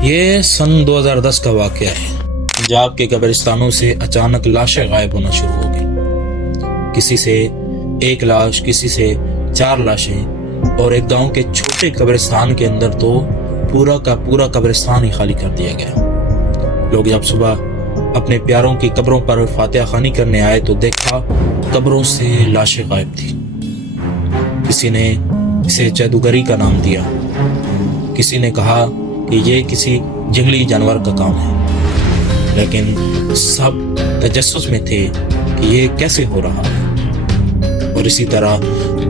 یہ سن 2010 کا واقعہ ہے۔ پنجاب کے قبرستانوں سے اچانک لاشیں غائب ہونا شروع ہو گئی۔ کسی سے ایک لاش، کسی سے 4 لاشیں، اور ایک گاؤں کے چھوٹے قبرستان کے اندر تو پورا کا پورا قبرستان ہی خالی کر دیا گیا۔ لوگ جب صبح اپنے پیاروں کی قبروں پر فاتحہ خوانی کرنے آئے تو دیکھا قبروں سے لاشیں غائب تھی۔ کسی نے اسے جادوگری کا نام دیا، کسی نے کہا کہ یہ کسی جنگلی جانور کا کام ہے، لیکن سب تجسس میں تھے کہ یہ کیسے ہو رہا ہے۔ اور اسی طرح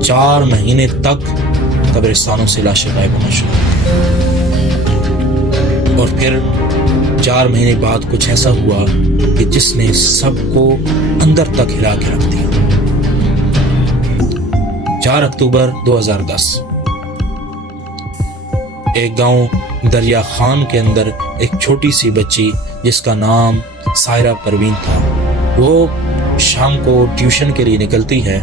4 مہینے تک قبرستانوں سے لاشیں غائب ہونا شروع ہوئی۔ اور پھر 4 مہینے بعد کچھ ایسا ہوا کہ جس نے سب کو اندر تک ہلا کے رکھ دیا۔ 4 اکتوبر 2010 ایک گاؤں دریا خان کے اندر ایک چھوٹی سی بچی جس کا نام سائرہ پروین تھا، وہ شام کو ٹیوشن کے لیے نکلتی ہے،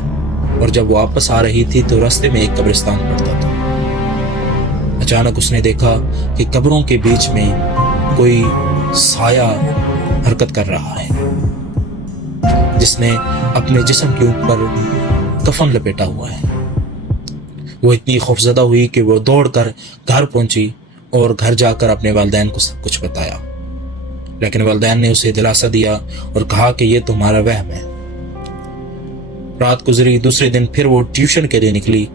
اور جب واپس آ رہی تھی تو راستے میں ایک قبرستان پڑتا تھا۔ اچانک اس نے دیکھا کہ قبروں کے بیچ میں کوئی سایہ حرکت کر رہا ہے، جس نے اپنے جسم کے اوپر کفن لپیٹا ہوا ہے۔ وہ اتنی خوفزدہ ہوئی کہ وہ دوڑ کر گھر پہنچی اور گھر جا کر اپنے والدین کو سب کچھ بتایا، لیکن والدین نے اسے دلاسا دیا اور کہا کہ یہ تمہارا وہم ہے۔ رات گزری، دوسرے دن پھر وہ ٹیوشن کے لیے نکلی۔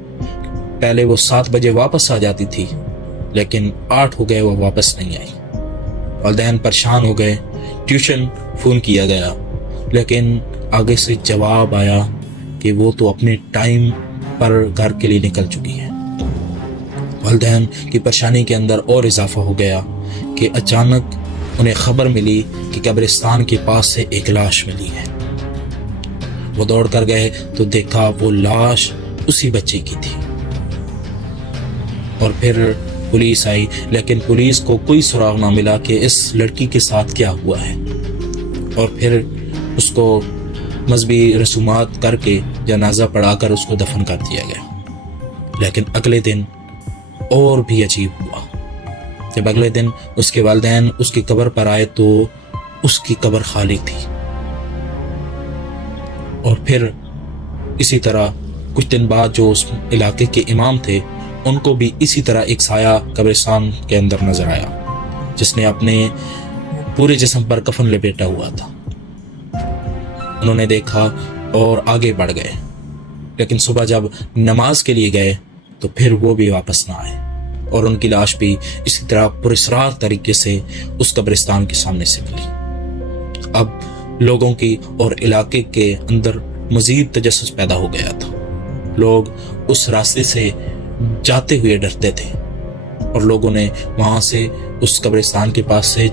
پہلے وہ 7 بجے واپس آ جاتی تھی، لیکن 8 ہو گئے وہ واپس نہیں آئی۔ والدین پریشان ہو گئے، ٹیوشن فون کیا گیا، لیکن آگے سے جواب آیا کہ وہ تو اپنے ٹائم پر گھر کے لیے نکل چکی ہے۔ والدین کی پریشانی کے اندر اور اضافہ ہو گیا کہ اچانک انہیں خبر ملی کہ قبرستان کے پاس سے ایک لاش ملی ہے۔ وہ دوڑ کر گئے تو دیکھا وہ لاش اسی بچے کی تھی۔ اور پھر پولیس آئی، لیکن پولیس کو کوئی سراغ نہ ملا کہ اس لڑکی کے ساتھ کیا ہوا ہے۔ اور پھر اس کو مذہبی رسومات کر کے جنازہ پڑھا کر اس کو دفن کر دیا گیا۔ لیکن اگلے دن اور بھی عجیب ہوا۔ جب اگلے دن اس کے والدین اس کی قبر پر آئے تو اس کی قبر خالی تھی۔ اور پھر اسی طرح کچھ دن بعد جو اس علاقے کے امام تھے، ان کو بھی اسی طرح ایک سایہ قبرستان کے اندر نظر آیا، جس نے اپنے پورے جسم پر کفن لپیٹا ہوا تھا۔ انہوں نے دیکھا اور آگے بڑھ گئے، لیکن صبح جب نماز کے لیے گئے تو پھر وہ بھی واپس نہ آئے، اور ان کی لاش بھی اسی طرح پراسرار طریقے سے اس قبرستان کے سامنے سے ملی۔ اب لوگوں کی اور علاقے کے اندر مزید تجسس پیدا ہو گیا تھا۔ لوگ اس راستے سے جاتے ہوئے ڈرتے تھے، اور لوگوں نے وہاں سے اس قبرستان کے پاس سے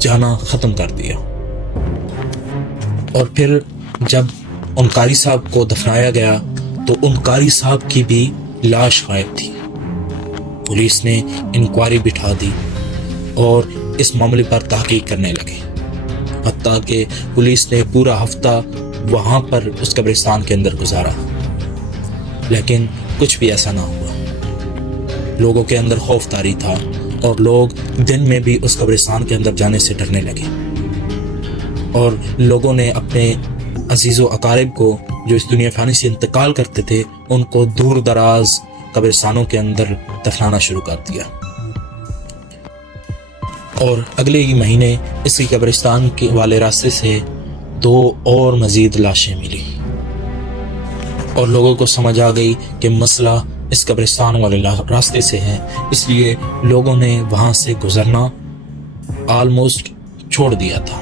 جانا ختم کر دیا۔ اور پھر جب ان قاری صاحب کو دفنایا گیا تو ان قاری صاحب کی بھی لاش غائب تھی۔ پولیس نے انکوائری بٹھا دی اور اس معاملے پر تحقیق کرنے لگے، حتیٰ کہ پولیس نے پورا ہفتہ وہاں پر اس قبرستان کے اندر گزارا، لیکن کچھ بھی ایسا نہ ہوا۔ لوگوں کے اندر خوف طاری تھا، اور لوگ دن میں بھی اس قبرستان کے اندر جانے سے ڈرنے لگے، اور لوگوں نے اپنے عزیز و اقارب کو جو اس دنیا فانی سے انتقال کرتے تھے ان کو دور دراز قبرستانوں کے اندر دفنانا شروع کر دیا۔ اور اگلے ہی مہینے اسی قبرستان کے والے راستے سے 2 اور مزید لاشیں ملی، اور لوگوں کو سمجھ آ گئی کہ مسئلہ اس قبرستان والے راستے سے ہے، اس لیے لوگوں نے وہاں سے گزرنا آلموسٹ چھوڑ دیا تھا۔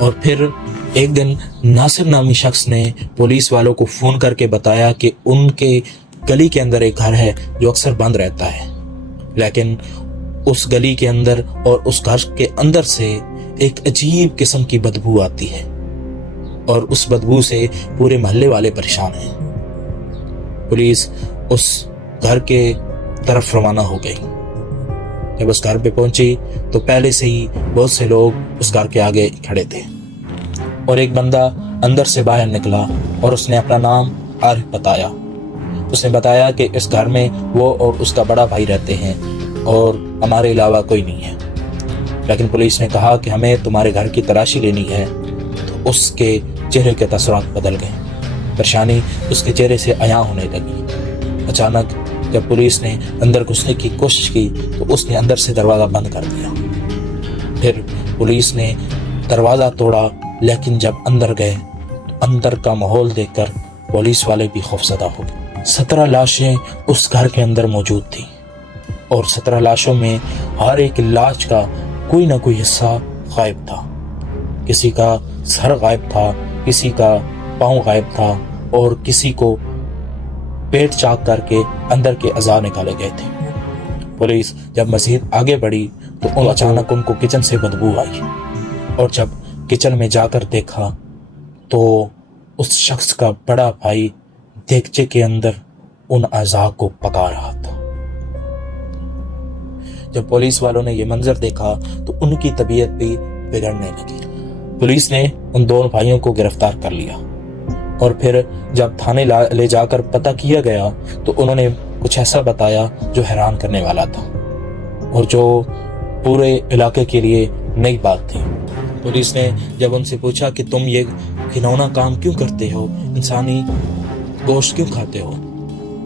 اور پھر ایک دن ناصر نامی شخص نے پولیس والوں کو فون کر کے بتایا کہ ان کے گلی کے اندر ایک گھر ہے جو اکثر بند رہتا ہے، لیکن اس گلی کے اندر اور اس گھر کے اندر سے ایک عجیب قسم کی بدبو آتی ہے، اور اس بدبو سے پورے محلے والے پریشان ہیں۔ پولیس اس گھر کے طرف روانہ ہو گئی۔ جب اس گھر پہ پہنچی تو پہلے سے ہی بہت سے لوگ اس گھر کے آگے کھڑے تھے، اور ایک بندہ اندر سے باہر نکلا اور اس نے اپنا نام عارف بتایا۔ اس نے بتایا کہ اس گھر میں وہ اور اس کا بڑا بھائی رہتے ہیں اور ہمارے علاوہ کوئی نہیں ہے۔ لیکن پولیس نے کہا کہ ہمیں تمہارے گھر کی تلاشی لینی ہے، تو اس کے چہرے کے تاثرات بدل گئے، پریشانی اس کے چہرے سے عیاں ہونے لگی۔ اچانک جب پولیس نے اندر گھسنے کی کوشش کی تو اس نے اندر سے دروازہ بند کر دیا۔ پھر پولیس نے دروازہ توڑا، لیکن جب اندر گئے تو اندر کا ماحول دیکھ کر پولیس والے بھی خوفزدہ ہو گئے۔ 17 لاشیں اس گھر کے اندر موجود تھیں، اور 17 لاشوں میں ہر ایک لاش کا کوئی نہ کوئی حصہ غائب تھا۔ کسی کا سر غائب تھا، کسی کا پاؤں غائب تھا، اور کسی کو پیٹ چاک کر کے اندر کے اعضاء نکالے گئے تھے۔ پولیس جب مزید آگے بڑھی تو اچانک ان کو کچن سے بدبو آئی، اور جب کچن میں جا کر دیکھا تو اس شخص کا بڑا بھائی دیگچے کے اندر ان اعضاء کو پکا رہا تھا۔ جب پولیس والوں نے یہ منظر دیکھا تو ان کی طبیعت بھی بگڑنے لگی۔ پولیس نے ان دونوں بھائیوں کو گرفتار کر لیا، اور پھر جب تھانے لے جا کر پتہ کیا گیا تو انہوں نے کچھ ایسا بتایا جو حیران کرنے والا تھا، اور جو پورے علاقے کے لیے نئی بات تھی۔ پولیس نے جب ان سے پوچھا کہ تم یہ گھناؤنا کام کیوں کرتے ہو، انسانی گوشت کیوں کھاتے ہو،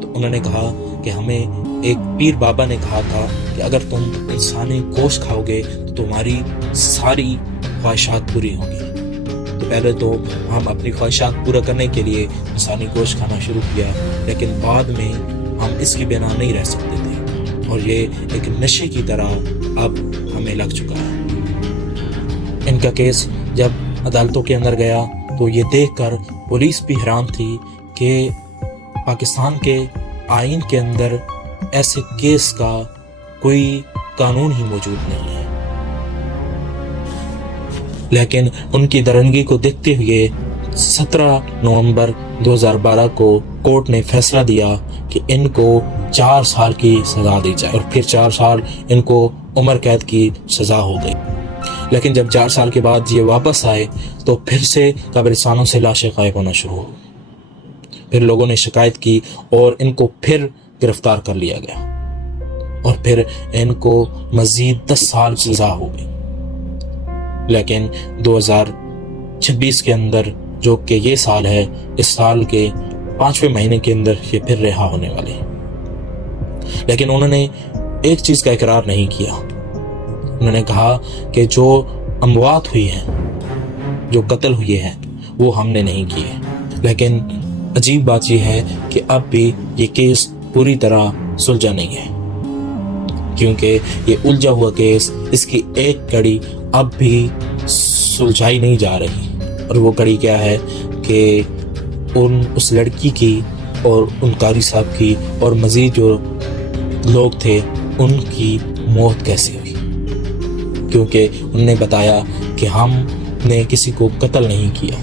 تو انہوں نے کہا کہ ہمیں ایک پیر بابا نے کہا تھا کہ اگر تم انسانی گوشت کھاؤ گے تو تمہاری ساری خواہشات پوری ہوں گی۔ تو پہلے تو ہم اپنی خواہشات پورا کرنے کے لیے انسانی گوشت کھانا شروع کیا، لیکن بعد میں ہم اس کے بنا نہیں رہ سکتے تھے، اور یہ ایک نشے کی طرح اب ہمیں لگ چکا ہے۔ ان کا کیس جب عدالتوں کے اندر گیا تو یہ دیکھ کر پولیس بھی حیران تھی کہ پاکستان کے آئین کے اندر ایسے کیس کا کوئی قانون ہی موجود نہیں ہے۔ لیکن ان کی درندگی کو دیکھتے ہوئے 17 نومبر 2012 کو کورٹ نے فیصلہ دیا کہ ان کو 4 سال کی سزا دی جائے، اور پھر 4 سال ان کو عمر قید کی سزا ہو گئی۔ لیکن جب 4 سال کے بعد یہ واپس آئے تو پھر سے قبرستانوں سے لاشیں غائب ہونا شروع ہو گئی۔ پھر لوگوں نے شکایت کی اور ان کو پھر گرفتار کر لیا گیا، اور پھر ان کو مزید 10 سال سزا ہو گئی۔ لیکن 2026 کے اندر، جو کہ یہ سال ہے، اس سال کے 5ویں مہینے کے اندر یہ پھر رہا ہونے والے ہیں۔ لیکن انہوں نے ایک چیز کا اقرار نہیں کیا۔ انہوں نے کہا کہ جو اموات ہوئی ہیں، جو قتل ہوئے ہیں، وہ ہم نے نہیں کیے۔ لیکن عجیب بات یہ ہے کہ اب بھی یہ کیس پوری طرح سلجھا نہیں ہے، کیونکہ یہ الجھا ہوا کیس، اس کی ایک کڑی اب بھی سلجھائی نہیں جا رہی، اور وہ کڑی کیا ہے کہ اس لڑکی کی اور ان قاری صاحب کی اور مزید جو لوگ تھے ان کی موت کیسے ہوئی، کیونکہ انہوں نے بتایا کہ ہم نے کسی کو قتل نہیں کیا،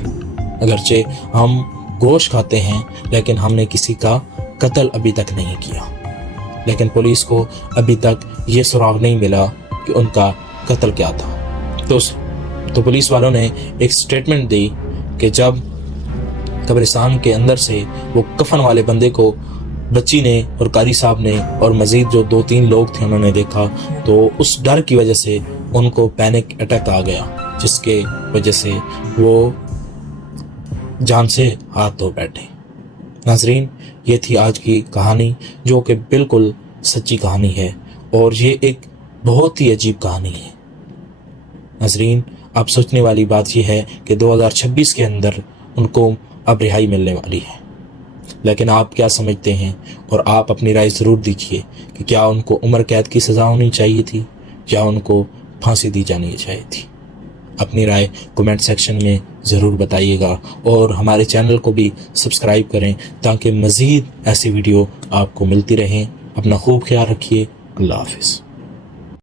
اگرچہ ہم گوشت کھاتے ہیں لیکن ہم نے کسی کا قتل ابھی تک نہیں کیا۔ لیکن پولیس کو ابھی تک یہ سراغ نہیں ملا کہ ان کا قتل کیا تھا۔ تو پولیس والوں نے ایک سٹیٹمنٹ دی کہ جب قبرستان کے اندر سے وہ کفن والے بندے کو بچی نے اور قاری صاحب نے اور مزید جو 2-3 لوگ تھے انہوں نے دیکھا، تو اس ڈر کی وجہ سے ان کو پینک اٹیک آ گیا، جس کے وجہ سے وہ جان سے ہاتھ دھو بیٹھے۔ ناظرین، یہ تھی آج کی کہانی، جو کہ بالکل سچی کہانی ہے، اور یہ ایک بہت ہی عجیب کہانی ہے۔ ناظرین، اب سوچنے والی بات یہ ہے کہ 2026 کے اندر ان کو اب رہائی ملنے والی ہے، لیکن آپ کیا سمجھتے ہیں؟ اور آپ اپنی رائے ضرور دیجیے کہ کیا ان کو عمر قید کی سزا ہونی چاہیے تھی یا ان کو پھانسی دی جانی چاہیے تھی؟ اپنی رائے کمنٹ سیکشن میں ضرور بتائیے گا، اور ہمارے چینل کو بھی سبسکرائب کریں تاکہ مزید ایسی ویڈیو آپ کو ملتی رہیں۔ اپنا خوب خیال رکھیے۔ اللہ حافظ۔